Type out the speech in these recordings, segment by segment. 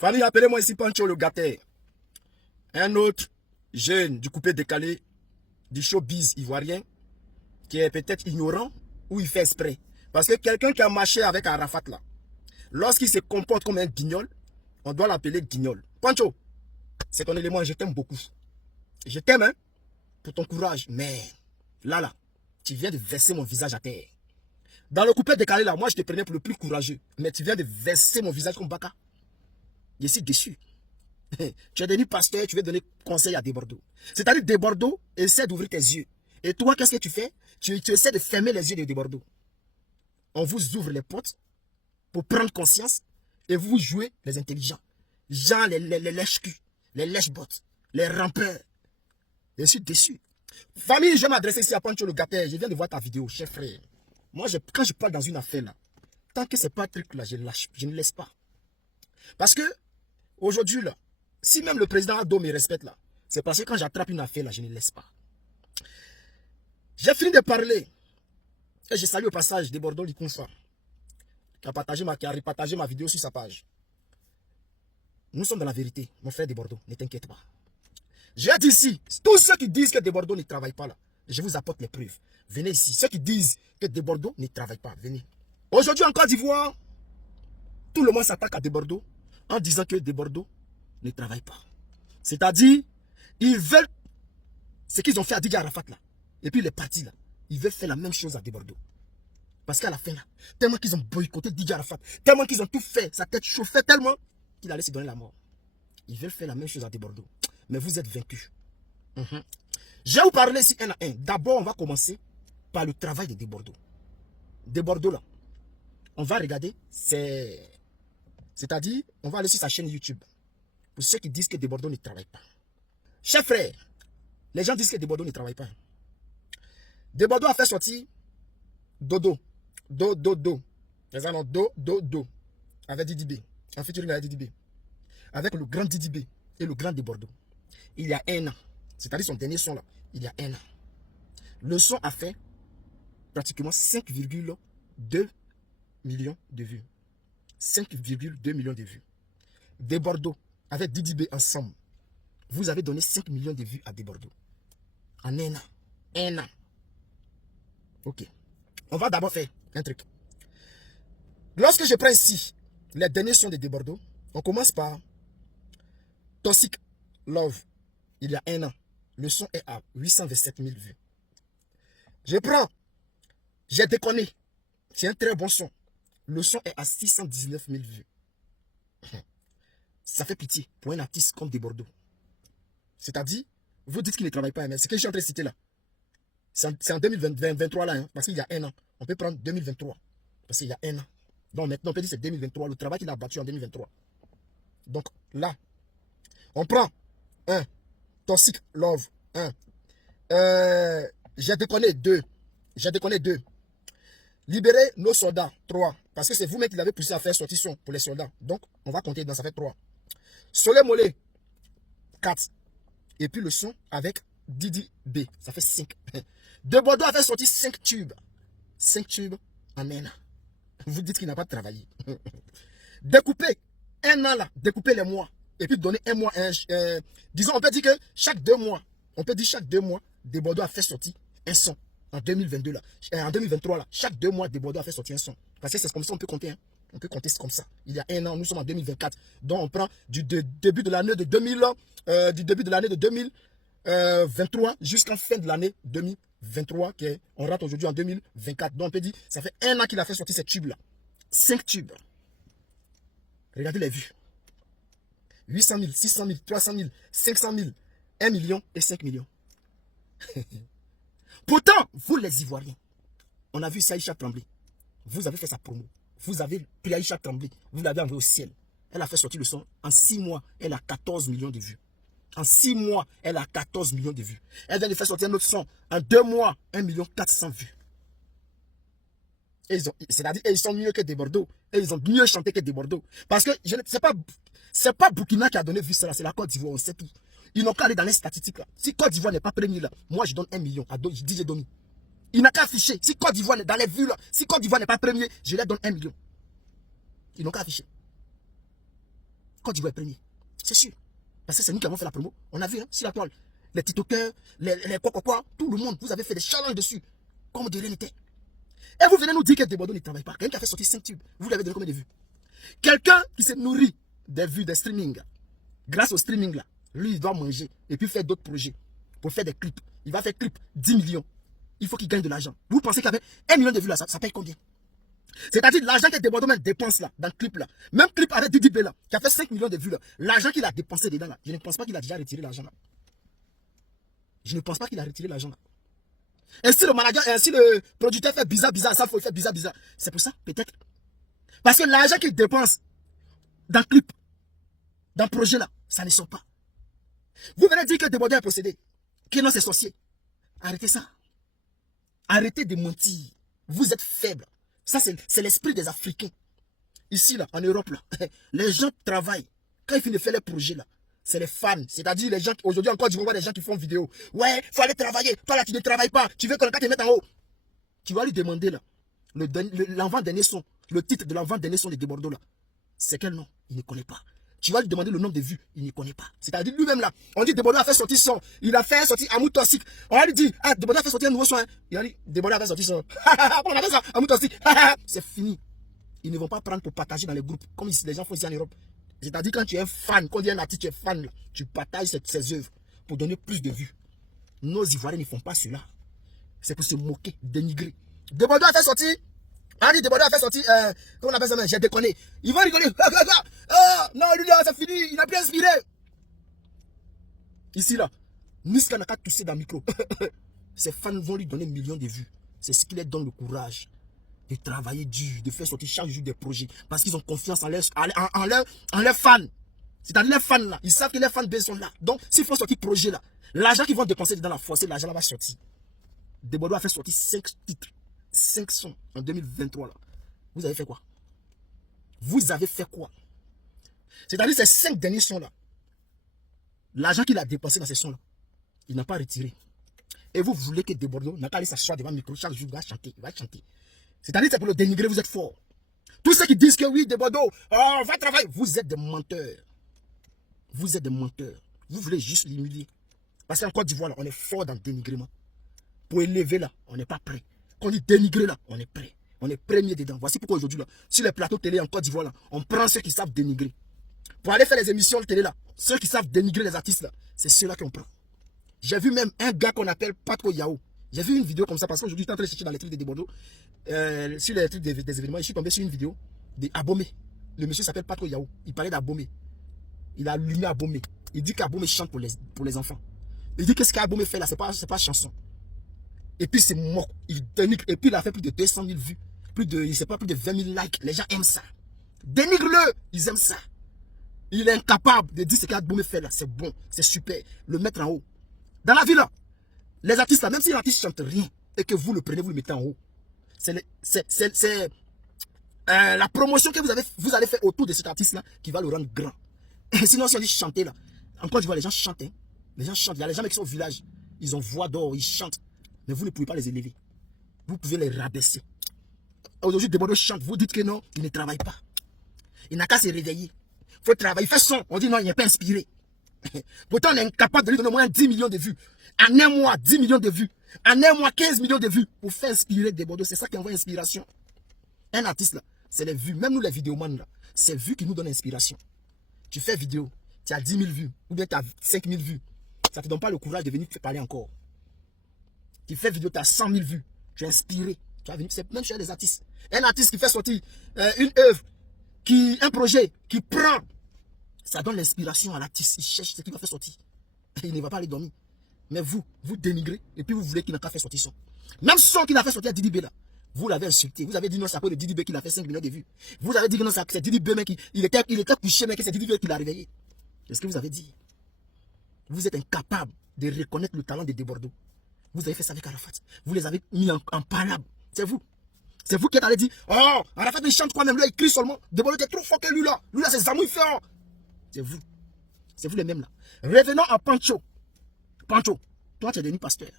Famille, appelez-moi ici Pancho le gâté. Un autre jeune du coupé décalé du showbiz ivoirien qui est peut-être ignorant ou il fait exprès. Parce que quelqu'un qui a marché avec Arafat là, lorsqu'il se comporte comme un guignol, on doit l'appeler guignol. Pancho, c'est ton élément, je t'aime beaucoup. Je t'aime hein, pour ton courage, mais là, tu viens de verser mon visage à terre. Dans le coupé décalé là, moi je te prenais pour le plus courageux, mais tu viens de verser mon visage comme Baka. Je suis déçu. Tu es devenu pasteur, tu veux donner conseil à Desbordeaux. C'est-à-dire Desbordeaux essaie d'ouvrir tes yeux. Et toi, qu'est-ce que tu fais? Tu essaies de fermer les yeux de Desbordeaux. On vous ouvre les portes pour prendre conscience et vous jouez les intelligents. Genre les lèches-culs, les lèches-bottes, les rampeurs. Je suis déçu. Famille, je vais m'adresser ici à Pancho le gâté. Je viens de voir ta vidéo, cher frère. Moi, quand je parle dans une affaire là, tant que c'est pas un truc là, je lâche, je ne laisse pas. Parce que, aujourd'hui là, si même le président Ado me respecte là, c'est parce que quand j'attrape une affaire là, je ne laisse pas. J'ai fini de parler. Et je salue au passage Desbordeaux Likonfa, qui a repartagé ma vidéo sur sa page. Nous sommes dans la vérité, mon frère Desbordeaux, ne t'inquiète pas. J'ai dit ici, tous ceux qui disent que Desbordeaux ne travaille pas là, je vous apporte les preuves. Venez ici. Ceux qui disent que Desbordeaux ne travaille pas, venez. Aujourd'hui en Côte d'Ivoire, tout le monde s'attaque à Desbordeaux en disant que Desbordeaux ne travaille pas. C'est-à-dire, ils veulent ce qu'ils ont fait à Didier Arafat là. Et puis les partis là, ils veulent faire la même chose à Desbordeaux. Parce qu'à la fin là, tellement qu'ils ont boycotté Didier Arafat, tellement qu'ils ont tout fait, sa tête chauffait tellement qu'il allait se donner la mort. Ils veulent faire la même chose à Desbordeaux. Mais vous êtes vaincus. Je vais vous parler ici un à un. D'abord, on va commencer par le travail de Desbordeaux. Desbordeaux là, on va regarder, c'est-à-dire, on va aller sur sa chaîne YouTube. Pour ceux qui disent que Desbordeaux ne travaille pas. Chers frères, les gens disent que Desbordeaux ne travaille pas. Desbordeaux a fait sortir Dodo. Do. Les gens ont Do. Avec Didi B. En featuring avec Didi B. Avec le grand Didi B et le grand Desbordeaux. Il y a un an. C'est-à-dire son dernier son là. Il y a un an. Le son a fait pratiquement 5,2 millions de vues. 5,2 millions de vues. Desbordeaux, avec Didi B ensemble, vous avez donné 5 millions de vues à Desbordeaux. En un an. Un an. Ok. On va d'abord faire un truc. Lorsque je prends ici les derniers sons de Desbordeaux, on commence par Toxic Love. Il y a un an. Le son est à 827 000 vues. Je prends J'ai déconné. C'est un très bon son. Le son est à 619 000 vues. Ça fait pitié pour un artiste comme Desbordeaux. C'est-à-dire, vous dites qu'il ne travaille pas, mais ce que je suis en train de citer là, c'est en 2023 là, hein, parce qu'il y a un an. On peut prendre 2023, parce qu'il y a un an. Donc maintenant, on peut dire que c'est 2023, le travail qu'il a battu en 2023. Donc là, on prend un Toxic Love, un. J'ai déconné, 2. J'ai déconné, 2. Libérer nos soldats, 3. Parce que c'est vous-même qui l'avez poussé à faire sortir son pour les soldats. Donc, on va compter dans ça fait 3. Soleil Mollet, 4. Et puis le son avec Didi B, ça fait 5. Desbordeaux a fait sortir 5 tubes. 5 tubes en un an. Vous dites qu'il n'a pas travaillé. Découper un an là, découper les mois. Et puis donner un mois, disons, on peut dire que chaque 2 mois, on peut dire chaque 2 mois, Desbordeaux a fait sortir un son. En 2022 là, en 2023 là, chaque 2 mois, Desbordeaux a fait sortir un son. Parce que c'est comme ça, on peut compter. Hein. On peut compter comme ça. Il y a un an, nous sommes en 2024. Donc on prend du début de l'année de 2023 jusqu'en fin de l'année 2023, on rate aujourd'hui en 2024. Donc on peut dire, ça fait un an qu'il a fait sortir ces tubes là. 5 tubes. Regardez les vues. 800 000, 600 000, 300 000, 500 000, 1 million et 5 millions. Pourtant, vous les Ivoiriens, on a vu Aïcha Tremblay. Vous avez fait sa promo. Vous avez pris Aïcha Tremblay. Vous l'avez envoyé au ciel. Elle a fait sortir le son. En 6 mois, elle a 14 millions de vues. En 6 mois, elle a 14 millions de vues. Elle vient de faire sortir un autre son. En 2 mois, 1 400 000 vues. C'est-à-dire, ils sont mieux que Desbordeaux. Et ils ont mieux chanté que Desbordeaux. Parce que c'est pas Burkina qui a donné vu ça, c'est la Côte d'Ivoire, on sait tout. Ils n'ont qu'à aller dans les statistiques là. Si Côte d'Ivoire n'est pas premier là, moi je donne 1 million à DJ Domi. Il n'a qu'à afficher. Si Côte d'Ivoire n'est dans les vues là, si Côte d'Ivoire n'est pas premier, je leur donne 1 million. Ils n'ont qu'à afficher. Côte d'Ivoire est premier. C'est sûr. Parce que c'est nous qui avons fait la promo. On a vu, hein, sur la toile. Les TikTokers, les quoi, tout le monde, vous avez fait des challenges dessus. Comme de rien n'était. Et vous venez nous dire que Desbordeaux ne travaille pas. Quelqu'un qui a fait sortir 5 tubes. Vous lui avez donné combien de vues? Quelqu'un qui se nourrit des vues, des streaming. Grâce au streaming là, lui, il doit manger et puis faire d'autres projets pour faire des clips. Il va faire clip 10 millions. Il faut qu'il gagne de l'argent. Vous pensez qu'avec 1 million de vues là, ça paye combien? C'est-à-dire l'argent que Desbordeaux même dépense là, dans le clip là. Même clip avec Didi B là, qui a fait 5 millions de vues là. L'argent qu'il a dépensé dedans là, je ne pense pas qu'il a déjà retiré l'argent là. Je ne pense pas qu'il a retiré l'argent là. Et si le manager, si le producteur fait bizarre, ça faut faire bizarre. C'est pour ça, peut-être. Parce que l'argent qu'il dépense dans le clip, dans le projet là, ça ne sort pas. Vous venez dire que Desbordeaux est possédé, que non c'est sorcier. Arrêtez ça. Arrêtez de mentir. Vous êtes faible. Ça c'est l'esprit des Africains. Ici là, en Europe là, les gens travaillent. Quand ils finissent de faire les projets là, c'est les fans. C'est-à-dire les gens, aujourd'hui encore, tu vois des gens qui font vidéo. Ouais, faut aller travailler. Toi là, tu ne travailles pas. Tu veux que le gars te mette en haut. Tu vas lui demander là, l'avant-dernier son, le titre de l'avant-dernier son de Desbordeaux là. C'est quel nom? Il ne connaît pas. Tu vas lui demander le nombre de vues. Il ne connaît pas. C'est-à-dire lui-même là, on dit Desbordeaux a fait sortir son. Il a fait sortir Amour Toxique. On va lui dire, ah, Desbordeaux a fait sortir un nouveau son. Hein. Il a dit, Desbordeaux a fait sortir son. On a fait ça, Amour Toxique. C'est fini. Ils ne vont pas prendre pour partager dans les groupes, comme ici, les gens font ici en Europe. C'est-à-dire quand tu es fan, quand il y a un artiste, tu es fan, là, tu partages ses œuvres pour donner plus de vues. Nos Ivoiriens ne font pas cela. C'est pour se moquer, dénigrer. Desbordeaux a fait sortir. On dit Desbordeaux a fait sortir, comment on appelle ça, j'ai déconné. Ils vont rigoler. Ah, non, lui là, c'est fini, il n'a plus inspiré. Ici là, Niska n'a qu'à tousser dans le micro. Ses fans vont lui donner millions de vues. C'est ce qui leur donne le courage de travailler dur, de faire sortir chaque jour des projets. Parce qu'ils ont confiance en leurs fans. C'est-à-dire les fans là. Ils savent que les fans sont là. Donc, s'ils font sortir projet là, l'argent qu'ils vont dépenser dans la force, l'argent là va sortir. Desbordeaux a fait sortir 5 titres, 5 sons en 2023 là. Vous avez fait quoi? Vous avez fait quoi? C'est-à-dire ces 5 derniers sons là, l'argent qu'il a dépensé dans ces sons là, il n'a pas retiré. Et vous voulez que Desbordeaux n'a qu'à aller s'asseoir devant le micro chaque jour, il va chanter, C'est-à-dire c'est pour le dénigrer, vous êtes fort. Tous ceux qui disent que oui, Desbordeaux, on va travailler, vous êtes des menteurs. Vous êtes des menteurs. Vous voulez juste l'humilier. Parce qu'en Côte d'Ivoire, on est fort dans le dénigrement. Pour élever là, on n'est pas prêt. Quand on dit dénigrer là, on est prêt. On est premier dedans. Voici pourquoi aujourd'hui là, sur les plateaux télé en Côte d'Ivoire là, on prend ceux qui savent dénigrer. Pour aller faire les émissions de télé là, ceux qui savent dénigrer les artistes là, c'est ceux-là qu'on prend. J'ai vu même un gars qu'on appelle Patro Yao. J'ai vu une vidéo comme ça parce qu'aujourd'hui, je suis en train de chercher dans les trucs de Desbordeaux. Sur les trucs des événements, je suis tombé sur une vidéo d'Abomé. Le monsieur s'appelle Patro Yao. Il parlait d'Abomé. Il a allumé Abomé. Il dit qu'Abomé chante pour les enfants. Il dit que ce qu'Abomé fait là, c'est pas chanson. Et puis c'est moque. Il dénigre. Et puis il a fait plus de 200 000 vues. Plus de 20 000 likes. Les gens aiment ça. Dénigre-le. Ils aiment ça. Il est incapable de dire ce qu'Abomé fait là. C'est bon. C'est super. Le mettre en haut. Dans la vie là, les artistes là, même si l'artiste chante rien et que vous le prenez, vous le mettez en haut. C'est la promotion que vous allez faire autour de cet artiste là qui va le rendre grand. Et sinon, si on dit chanter là, encore je vois les gens chantent. Hein. Les gens chantent. Il y a les gens qui sont au village. Ils ont voix d'or, ils chantent. Mais vous ne pouvez pas les élever. Vous pouvez les rabaisser. Aujourd'hui, Desbordeaux chante. Vous dites que non, il ne travaille pas. Il n'a qu'à se réveiller. Il faut travailler. Il fait son. On dit non, il n'est pas inspiré. Pourtant, on est incapable de lui donner au moins 10 millions de vues. En un mois, 10 millions de vues. En un mois, 15 millions de vues. Pour faire inspirer Desbordeaux. C'est ça qui envoie inspiration. Un artiste là, c'est les vues. Même nous, les vidéomans là, c'est les vues qui nous donnent inspiration. Tu fais vidéo, tu as 10 000 vues. Ou bien tu as 5 000 vues. Ça ne te donne pas le courage de venir te parler encore. Tu fais vidéo, tu as 100 000 vues. Tu es inspiré. Tu as venu. C'est même chez les artistes. Un artiste qui fait sortir une œuvre, un projet, qui prend. Ça donne l'inspiration à l'artiste. Il cherche ce qu'il va faire sortir. Il ne va pas aller dormir. Mais vous dénigrez. Et puis vous voulez qu'il n'a pas fait sortir son. Même son qu'il a fait sortir à Didi B là. Vous l'avez insulté. Vous avez dit non, c'est à cause de Didi B qu'il a fait 5 millions de vues. Vous avez dit que non, c'est Didi B, mais il était couché, mais que c'est Didi B qui l'a réveillé. C'est ce que vous avez dit. Vous êtes incapable de reconnaître le talent de Desbordeaux. Vous avez fait ça avec Arafat. Vous les avez mis en palabre. C'est vous. C'est vous qui êtes allé dire, oh, Arafat il chante quoi même là, il crie seulement. Desbordeaux était trop fort que lui là. Lui là, c'est Zamou, il fait. C'est vous. C'est vous les mêmes là. Revenons à Pancho. Pancho, toi tu es devenu pasteur.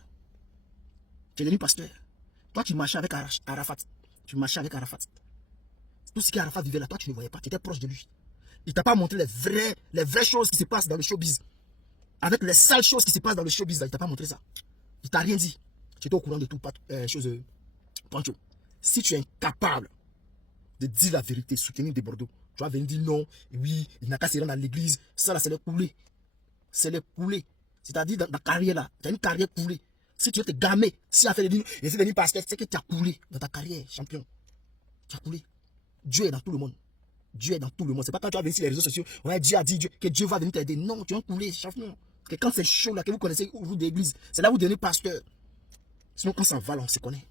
Tu es devenu pasteur. Toi tu marchais avec Arafat. Tu marchais avec Arafat. Tout ce qu'Arafat vivait là, toi tu ne voyais pas. Tu étais proche de lui. Il t'a pas montré les vraies choses qui se passent dans le showbiz. Avec les sales choses qui se passent dans le showbiz, là, il t'a pas montré ça. Il t'a rien dit. Tu étais au courant de tout, Pancho. Si tu es incapable de dire la vérité, soutenir des Bordeaux, tu vas venir dire non, oui, il n'a qu'à se rendre à l'église. Ça là, c'est les coulés. C'est les coulés. C'est-à-dire dans ta carrière là, tu as une carrière coulée. Si tu veux te gamer, si tu as fait des essayer de devenir pasteur, c'est que tu as coulé dans ta carrière, champion. Tu as coulé. Dieu est dans tout le monde. Dieu est dans tout le monde. C'est pas quand tu vas venir sur les réseaux sociaux, ouais, Dieu a dit que Dieu va venir t'aider. Non, tu vas couler, champion. Que quand c'est chaud là, que vous connaissez vous d'église, c'est là où vous devenez pasteur. Sinon, quand ça va là, on se connaît.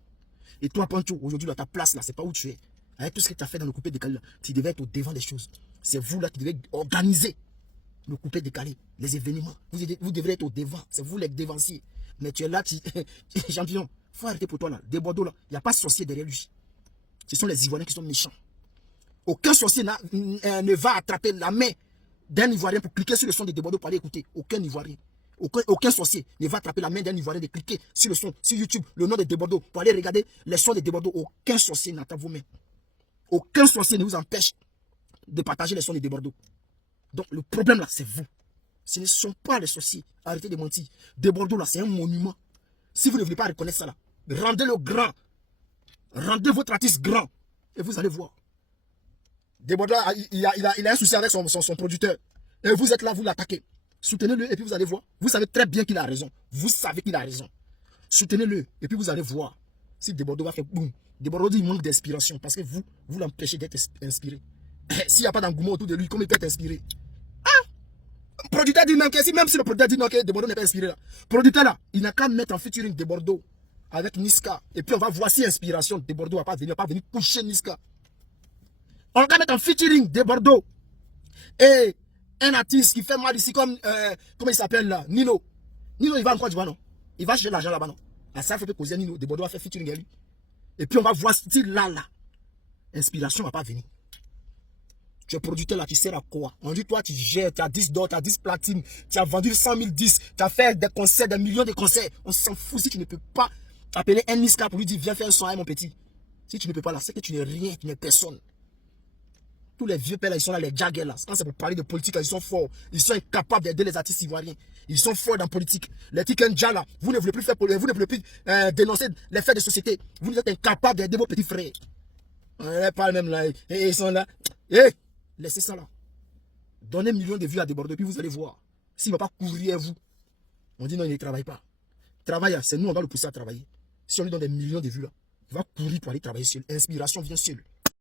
Et toi, Pancho, aujourd'hui, à ta place là, c'est pas où tu es. Avec tout ce que tu as fait dans le coupé décalé, là, tu devais être au devant des choses. C'est vous là qui devez organiser le coupé décalé, les événements. Vous devrez être au devant. C'est vous les devanciers. Mais tu es là, champion. Faut arrêter pour toi là. Des Bordeaux là, il n'y a pas de sorcier derrière lui. Ce sont les Ivoiriens qui sont méchants. Aucun sorcier ne va attraper la main d'un Ivoirien pour cliquer sur le son de Bordeaux pour aller écouter. Aucun Ivoirien. Aucun sorcier ne va attraper la main d'un Ivoirien de cliquer sur le son, sur YouTube, le nom de Bordeaux pour aller regarder les sons de Bordeaux. Aucun sorcier n'attrape vos mains. Aucun sorcier ne vous empêche de partager les sons de Bordeaux. Donc le problème là, c'est vous. Ce ne sont pas les sorciers. Arrêtez de mentir. Bordeaux là, c'est un monument. Si vous ne voulez pas reconnaître ça là, rendez-le grand. Rendez votre artiste grand. Et vous allez voir. Bordeaux, il a un souci avec son producteur. Et vous êtes là, vous l'attaquez. Soutenez-le et puis vous allez voir. Vous savez très bien qu'il a raison. Vous savez qu'il a raison. Soutenez-le et puis vous allez voir. Si Bordeaux va faire boum. Bordeaux dit qu'il manque d'inspiration parce que vous l'empêchez d'être inspiré. S'il n'y a pas d'engouement autour de lui, comment il peut être inspiré? Ah! Producteur dit non, même si le producteur dit non, que Bordeaux n'est pas inspiré là. Producteur là, il n'a qu'à mettre en featuring Bordeaux avec Niska. Et puis on va voir si l'inspiration de Bordeaux va pas venir coucher Niska. On va mettre en featuring Bordeaux. Et un artiste qui fait mal ici comme, comment il s'appelle là? Nino. Nino, il va en Côte d'Ivoire, non? Il va chercher l'argent là-bas, non? À ça, il faut causer Nino. Bordeaux va faire featuring avec lui. Et puis on va voir si là, l'inspiration ne va pas venir. Tu es producteur là, tu sers à quoi? On dit toi, tu gères, tu as 10 d'or, tu as 10 platines, tu as vendu 100 000 disques, tu as fait des concerts, des millions de concerts. On s'en fout si tu ne peux pas appeler un Niska pour lui dire viens faire un son avec mon petit. Si tu ne peux pas là, c'est que tu n'es rien, tu n'es personne. Tous les vieux pères là, ils sont là, les jaguers là. Quand c'est pour parler de politique, là, ils sont forts. Ils sont incapables d'aider les artistes ivoiriens. Ils sont forts dans la politique. Les Tikenja là, vous ne voulez plus faire vous ne voulez plus dénoncer les faits de société. Vous êtes incapables d'aider vos petits frères. On parle même là, et ils sont là. Laissez ça là. Donnez millions de vues à Bordeaux, puis vous allez voir. S'il ne va pas courir à vous, on dit non, il ne travaille pas. Travaille, c'est nous, on va le pousser à travailler. Si on lui donne des millions de vues là, il va courir pour aller travailler seul. Inspiration vient seul.